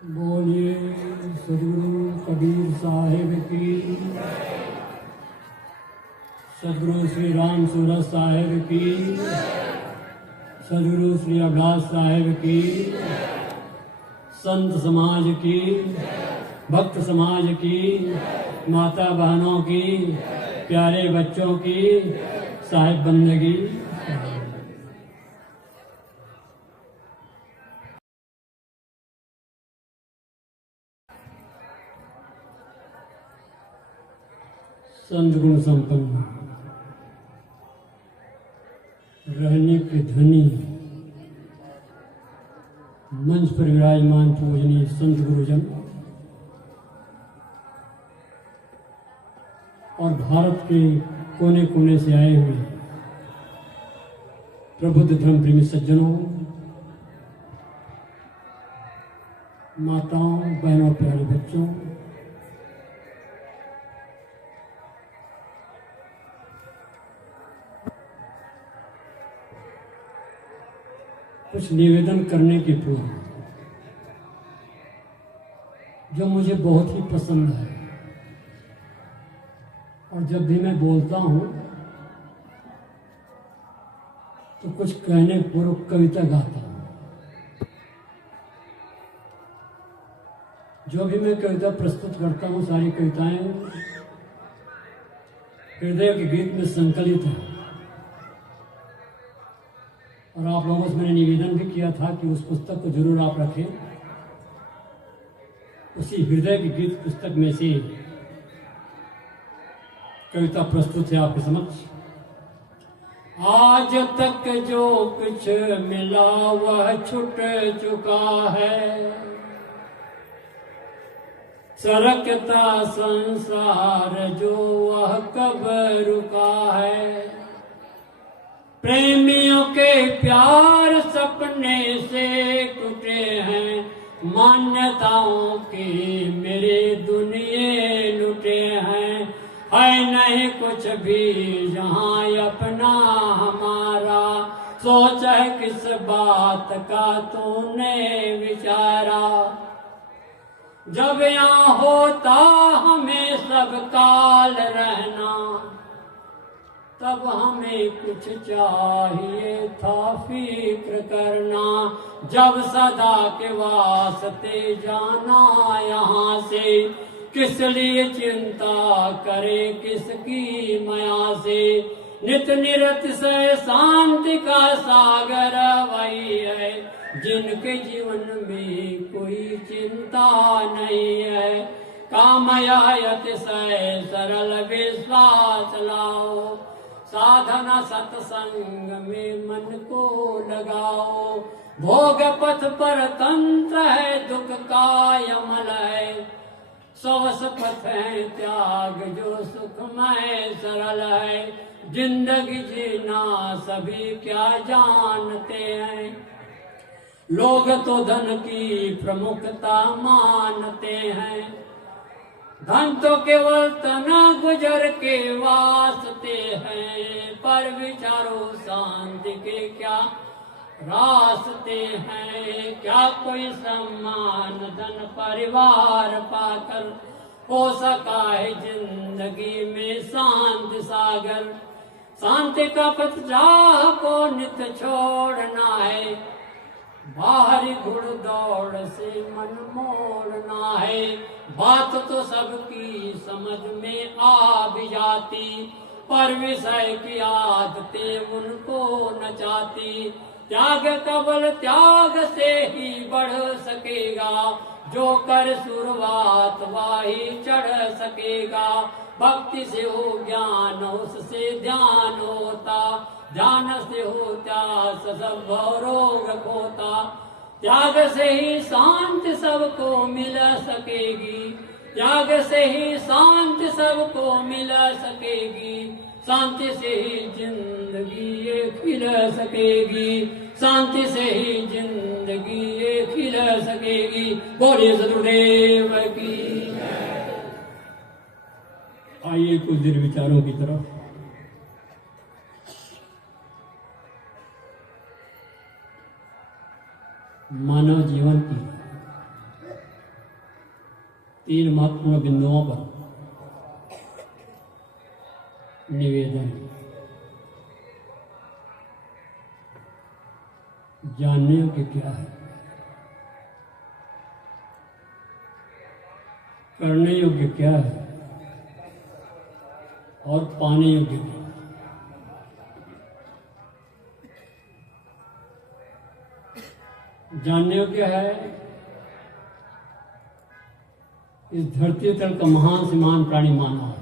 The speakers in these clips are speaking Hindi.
बोलिए सदगुरु कबीर साहिब की, सदगुरु श्री राम सूरत साहिब की, सदगुरु श्री अब्बास साहिब की, संत समाज की, भक्त समाज की, माता बहनों की, प्यारे बच्चों की साहिब बंदगी। संत गुण संपन्न रहने के धनी मंच पर विराजमान पूजनीय संत गुरुजन और भारत के कोने कोने से आए हुए प्रबुद्ध धर्म प्रेमी सज्जनों, माताओं, बहनों, प्यारे बच्चों, कुछ निवेदन करने के पूर्व जो मुझे बहुत ही पसंद है और जब भी मैं बोलता हूं तो कुछ कहने पूर्व कविता गाता हूं। जो भी मैं कविता प्रस्तुत करता हूं सारी कविताएं हृदय के गीत में संकलित है और आप लोगों से मैंने निवेदन भी किया था कि उस पुस्तक को जरूर आप रखें। उसी हृदय के गीत पुस्तक में से कविता प्रस्तुत है आपके समक्ष। आज तक जो कुछ मिला वह छूट चुका है, सरकता संसार जो वह कब रुका है। प्रेमियों के प्यार सपने से टूटे हैं, मान्यताओं के मेरे दुनिया लुटे हैं। है नहीं कुछ भी जहाँ अपना हमारा, सोच है किस बात का तूने विचारा। जब यहाँ होता हमें सब काल रहना, तब हमें कुछ चाहिए था फिक्र करना। जब सदा के वास्ते जाना यहाँ से, किस लिए चिंता करे किसकी माया से। नित निरत से शांति का सागर वही है, जिनके जीवन में कोई चिंता नहीं है। कामयायत से सरल विश्वास लाओ, साधना सत्संग में मन को लगाओ। भोग पथ पर तंत्र है, दुख का यमल है। सवस पथ है त्याग जो सुखमय सरल है। जिंदगी जीना सभी क्या जानते हैं, लोग तो धन की प्रमुखता मानते हैं। धन तो केवल तना गुजर के वास्ते हैं, पर विचारो शांति के क्या रास्ते हैं। क्या कोई सम्मान धन परिवार पाकर हो सका है जिंदगी में शांति सागर। शांति का पथ चाह को नित छोड़ना है, बाहरी घुड़ दौड़ से मन मोड़ना है। बात तो सबकी समझ में आ भी जाती, पर विषय की आदतें उनको नचाती। त्याग कबल त्याग से ही बढ़ सकेगा, जो कर शुरुआत वाही चढ़ सकेगा। भक्ति से हो ज्ञान, उससे ध्यान होता, ध्यान से हो त्याग सब रोग खोता। त्याग से ही शांति सबको मिल सकेगी, त्याग से ही शांति सबको मिल सकेगी। शांति से ही जिंदगी ये खिल सकेगी, शांति से ही जिंदगी ये खिल सकेगी। बोलिए सदगुरुदेव की। आइए कुछ देर विचारों की तरफ। मानव जीवन की 3 महत्वपूर्ण बिंदुओं पर निवेदन। जानने योग्य क्या है, करने योग्य क्या है और पाने योग्य क्या है। जानने योग्य है, इस धरती तल का महान से महान प्राणी मानव है,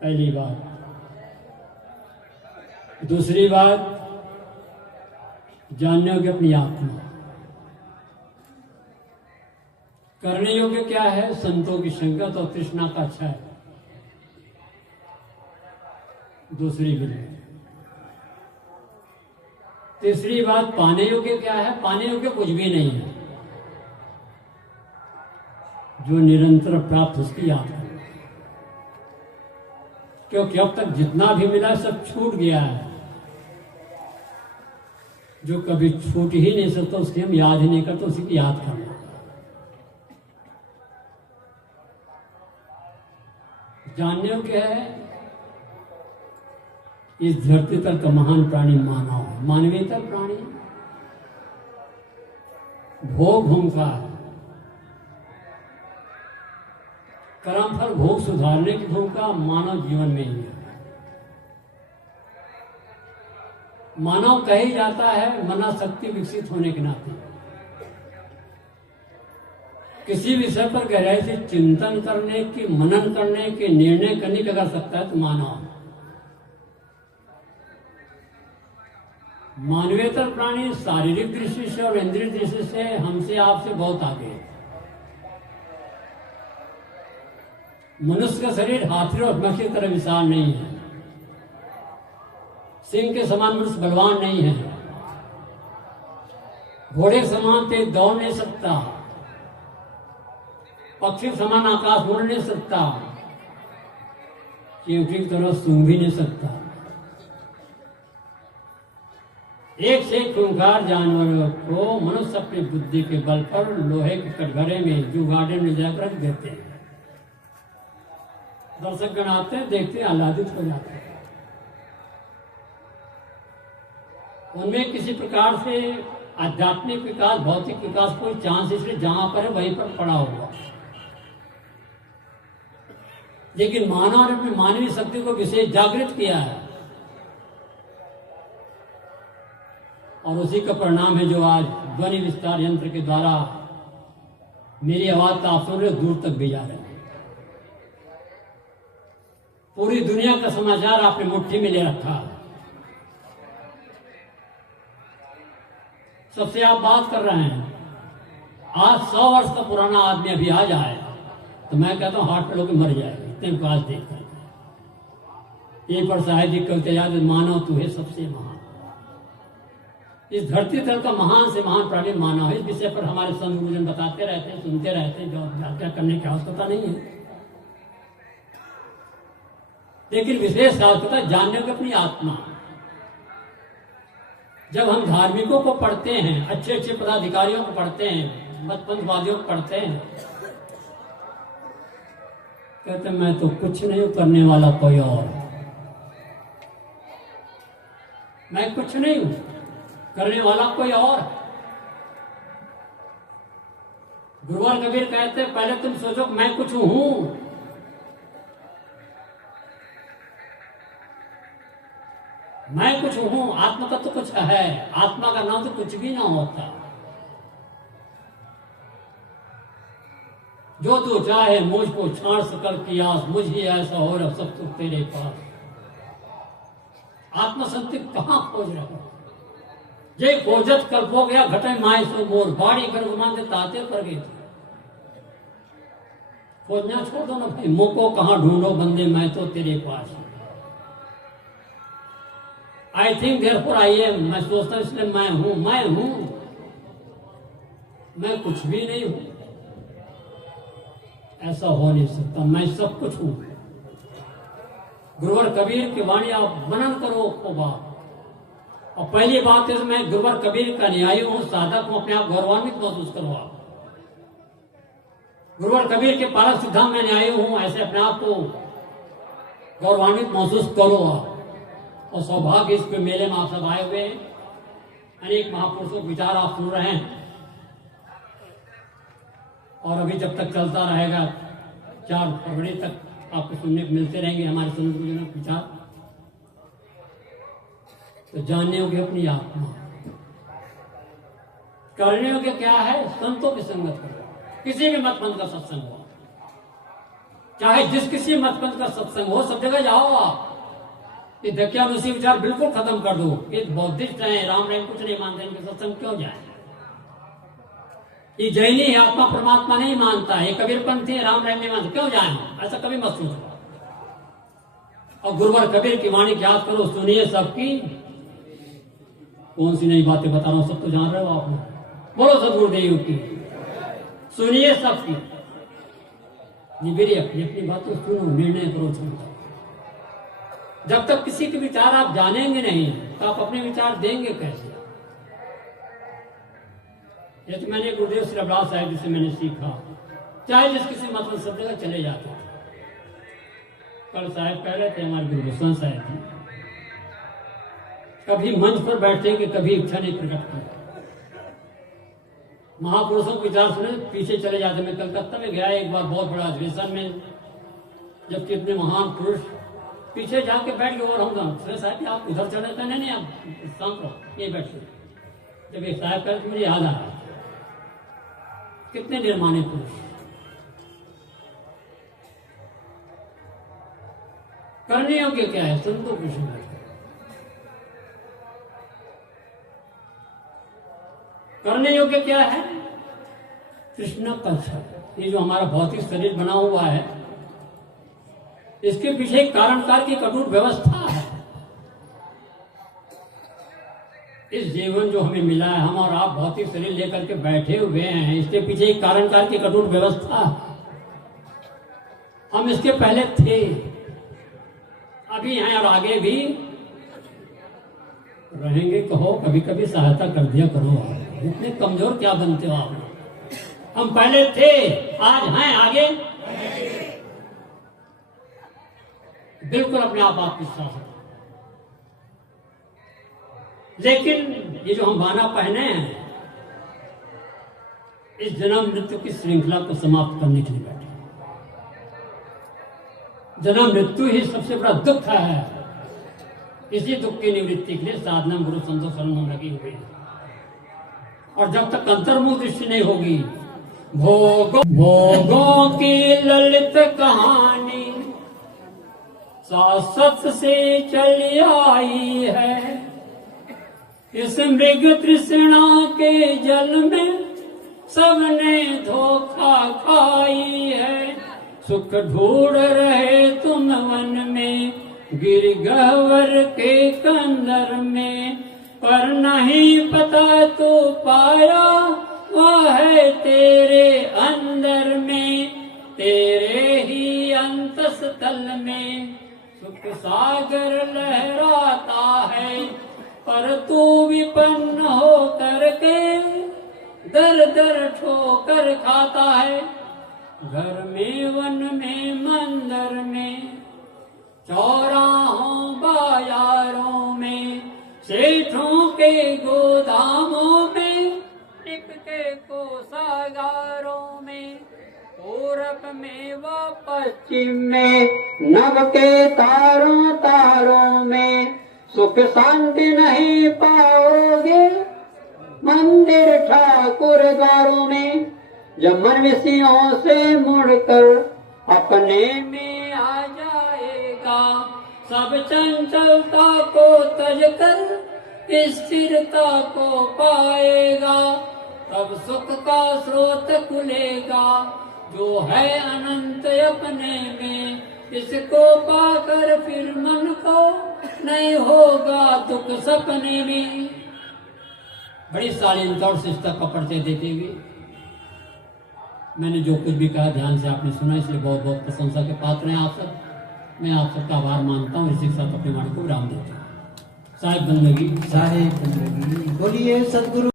पहली बात। दूसरी बात, जानने योग्य अपनी आत्मा। करने योग्य क्या है, संतों की संगत और तृष्णा का क्षय। दूसरी बिंदु। तीसरी बात, पाने योग्य क्या है, पाने योग्य कुछ भी नहीं है, जो निरंतर प्राप्त उसकी याद करना। क्योंकि अब तक जितना भी मिला सब छूट गया है, जो कभी छूट ही नहीं सकता उसकी हम याद ही नहीं करते, उसी की याद करना। जानने योग्य है, इस धरती तल का महान प्राणी मानव है, मानवीयतर प्राणी, भोग भूमिका है, कर्म फल भोग सुधारने की भूमिका मानव जीवन में ही है। मानव कही जाता है मना शक्ति विकसित होने के नाते। किसी विषय पर गहराई से चिंतन करने की, मनन करने की, निर्णय करने की अगर सकता है तो मानव। मानवेतर प्राणी शारीरिक दृष्टि से और इंद्रिय दृष्टि से हमसे आपसे बहुत आगे है। मनुष्य का शरीर हाथी और मछली की तरह विशाल नहीं है, सिंह के समान मनुष्य बलवान नहीं है, घोड़े के समान तेज दौड़ नहीं सकता, पक्षी के समान आकाश उड़ नहीं सकता, चींटी की तरह सूंघ भी नहीं सकता। एक से एक खूंखार जानवरों को मनुष्य अपनी बुद्धि के बल पर लोहे के कटघरे में जू गार्डन में जाकर रख देते हैं। दर्शकगण आते हैं, देखते हैं, आह्लादित हो जाते हैं। उनमें किसी प्रकार से आध्यात्मिक विकास, भौतिक विकास कोई चांस इसलिए जहां पर है वहीं पर पड़ा होगा। लेकिन मानव ने अपनी मानवीय शक्ति को विशेष जागृत किया है, और उसी का परिणाम है जो आज ध्वनि विस्तार यंत्र के द्वारा मेरी आवाज तो आप सुन रहे, दूर तक भी जा रहे हैं। पूरी दुनिया का समाचार आपने मुट्ठी में ले रखा है। सबसे आप बात कर रहे हैं। आज 100 वर्ष का पुराना आदमी अभी आ जाए तो मैं कहता हूं हार्ट पे लोग मर जाएगा, इतने विकास देखकर। एक पर शायद ही कविता याद, मानव तू है सबसे महान। इस धरती तल का महान से महान प्राणी मानव है। इस विषय पर हमारे संत गुरुजन बताते रहते हैं, सुनते रहते हैं, जो व्याख्या करने की आवश्यकता नहीं है। लेकिन विशेष आवश्यकता जानने की अपनी आत्मा। जब हम धार्मिकों को पढ़ते हैं, अच्छे अच्छे पदाधिकारियों को पढ़ते हैं, मतपंथवादियों को पढ़ते हैं, कहते मैं तो कुछ नहीं हूं, करने वाला कोई और। मैं कुछ नहीं हूं, करने वाला कोई और। गुरुवार कबीर कहते पहले तुम सोचो मैं कुछ हूं। मैं कुछ हूं, आत्मा का तो कुछ है, आत्मा का नाम तो कुछ भी ना होता। जो तू चाहे मुझको छाड़ सकल की आस, मुझ ही ऐसा हो रहा सब कुछ तेरे पास। आत्मसंति कहां खोज रहे हो? जे खोजत कल्पो गया घटे माए सो मोर, बाड़ी गर्भमान से ताते पर गई। खोजना छोड़ दो ना भाई, मुंह को कहां ढूंढो बंदे, मैं तो तेरे पास। I think therefore I am, मैं सोचता हूं इसलिए मैं हूं। मैं कुछ भी नहीं हूं, ऐसा हो नहीं सकता। मैं सब कुछ हूं। गुरुवर कबीर की वाणी आप मनन करो को बात। और पहली बात है, मैं गुरुवर कबीर का न्यायी हूं, साधक हूं, अपने आप गौरवान्वित महसूस करो। आप गुरुवर कबीर के पारक सिद्धांत में आए हूं, ऐसे अपने आप को गौरवान्वित महसूस करो आप। और सौभाग्य इस मेले में आप सब आए हुए हैं, अनेक महापुरुषों के विचार आप सुन रहे हैं, और अभी जब तक चलता रहेगा 4 फरवरी तक आपको सुनने को मिलते रहेंगे हमारे संत गुरुजनों के विचार। तो जानने योग्य अपनी आत्मा, करने योग्य क्या है? संतों की संगत करो। किसी भी मतपंथ का सत्संग हो, चाहे जिस किसी मतपंथ का सत्संग हो, सब जगह जाओ आप। ये धक्यानुसी विचार बिल्कुल खत्म कर दो। ये बौद्धिस्ट हैं, राम रहीम कुछ नहीं मानते, इनके सत्संग क्यों जाए? ये जैनी आत्मा परमात्मा नहीं मानता है, ये कबीरपंथी है, राम रहीम नहीं मानते, क्यों जाए? ऐसा कभी मत सोचो। और गुरुवर कबीर की वाणी याद करो, सुनिए सबकी। कौन सी नई बातें बता रहा हूं, सब तो जान रहे हो आप लोग। बोलो सदगुरुदेव की, सुनिए सबकी। अपनी अपनी बातें सुनो, निर्णय करो क्षमता। जब तक किसी के विचार आप जानेंगे नहीं तो आप अपने विचार देंगे कैसे? ये तो मैंने गुरुदेव श्री रविदास साहब जी से मैंने सीखा। चाहे जिस किसी मतलब सब जगह चले जाते थे। कल साहब कह रहे थे हमारे गुरु गोस्वामी साहब जी, कभी मंच पर बैठे कि कभी इच्छा नहीं प्रकट की। महापुरुषों के विचार सुने पीछे चले जाते। मैं कलकत्ता में गया एक बार बहुत बड़ा अधिवेशन में, जबकि इतने महान पुरुष पीछे जाके बैठ गए। और हम साहब आप उधर चले थे? नहीं आप शांत रहो, ये बैठे। जब ये साहब कर मुझे याद आया, कितने निर्माणी पुरुष। करने योग्य क्या है? संतों की संगत। करने योग्य क्या है? कृष्ण कल्चर। ये जो हमारा भौतिक शरीर बना हुआ है, इसके पीछे एक कारणकार की कठोर व्यवस्था है। इस जीवन जो हमें मिला है, हम और आप भौतिक शरीर लेकर के बैठे हुए हैं, इसके पीछे एक कारणकार की कठोर व्यवस्था है। हम इसके पहले थे, अभी हैं और आगे भी रहेंगे। कहो कभी कभी सहायता कर दिया करो। आप इतने कमजोर क्या बनते हो आप? हम पहले थे, आज हैं, आगे बिल्कुल अपने आप विश्वास। लेकिन ये जो हम बाना पहने हैं, इस जन्म मृत्यु की श्रृंखला को समाप्त करने के लिए बैठे। जन्म मृत्यु ही सबसे बड़ा दुख है। इसी दुख की निवृत्ति के लिए साधना गुरु संतों शरण में लगी हुई है। और जब तक अंतर्मुख दृष्टि नहीं होगी, भोगों की ललित कहानी शाश्वत से चली आई है। इस मृग तृष्णा के जल में सबने धोखा खाई है। सुख ढूंढ रहे तुम वन में, गिर गह्वर के कंदर में, पर नहीं पता तो पाया वह है तेरे अंदर में, तेरे ही अंतस्तल में। सुख सागर लहराता है, पर तू विपन्न हो करके दर दर ठोकर खाता है। घर में, वन में, मंदिर में, चौराहों बाजारों में, सेठों के गोदामों में, टिक के कोषागारों में, पूरब में व पश्चिम में, नभ के तारों तारों में। सुख शांति नहीं पाओगे मंदिर ठाकुर द्वारों में। जब मन विषयों से मुड़कर अपने में आ जाएगा, सब चंचलता को तजकर स्थिरता को पाएगा। तब सुख का स्रोत खुलेगा जो है अनंत अपने में। इसको पाकर फिर मन को नहीं होगा दुख सपने में। बड़ी शालीनता और शिष्टता का परिचय देते हुए मैंने जो कुछ भी कहा ध्यान से आपने सुना, इसलिए बहुत बहुत प्रशंसा के पात्र हैं आप सब। मैं आप सबका आभार मानता हूँ। इसी के साथ अपने वाणी को विराम देता हूँ। साहेब बंदगी बोलिए सदगुरु।